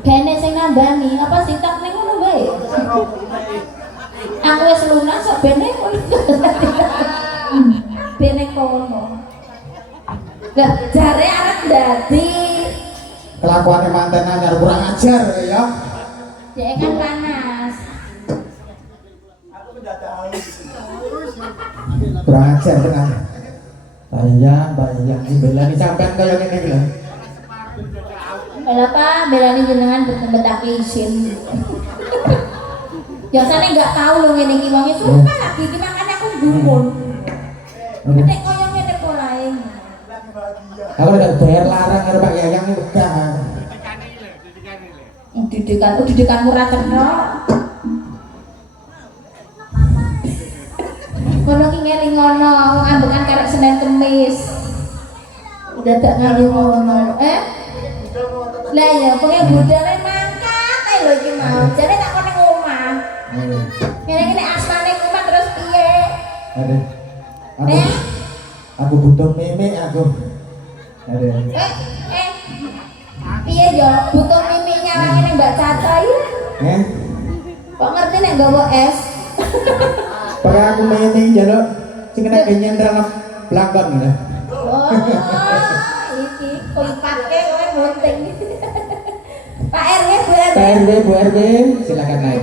Bene sing nambani apa sing tak ning ngono wae. Aku wis lunas kok bene kono. Bene kono. Lah jare arep dadi kelakuannya manten anyar kurang ajar ya. Dia kan panas. Kurang ajar tenan. Bayang belani sampean kaya ngene iki lho. Kalau apa belani jenengan betake isin. Biasanya nggak tahu loh ngene iki wong suka lagi iki makane aku gumun. Nek koyo ngene polae. Aku udah bayar larang karo Pak Yayang iki wegah. Didikanmu ra kena. Kono ki ngene ngono, wong ambekan karek Senin Kemis. Dadak nganggo ngono. Lah ya, pengen budale mangkat ae lho iki mau. Jare tak kon ning omah. Ngene-ngene asmane omah terus piye? Aduh. Aku butuh meme aku. Aduh. Piye yo butuh mimi nyawangi ning Mbak Caca ya? Kok ngerti nek nggawa es? Pakai aku meme jaluk sing kena nyendral blangkon ngene. Oh, iki kulipake kowe gunting. Pak RW, Bu RW. Pak RW, Bu RW, silakan naik.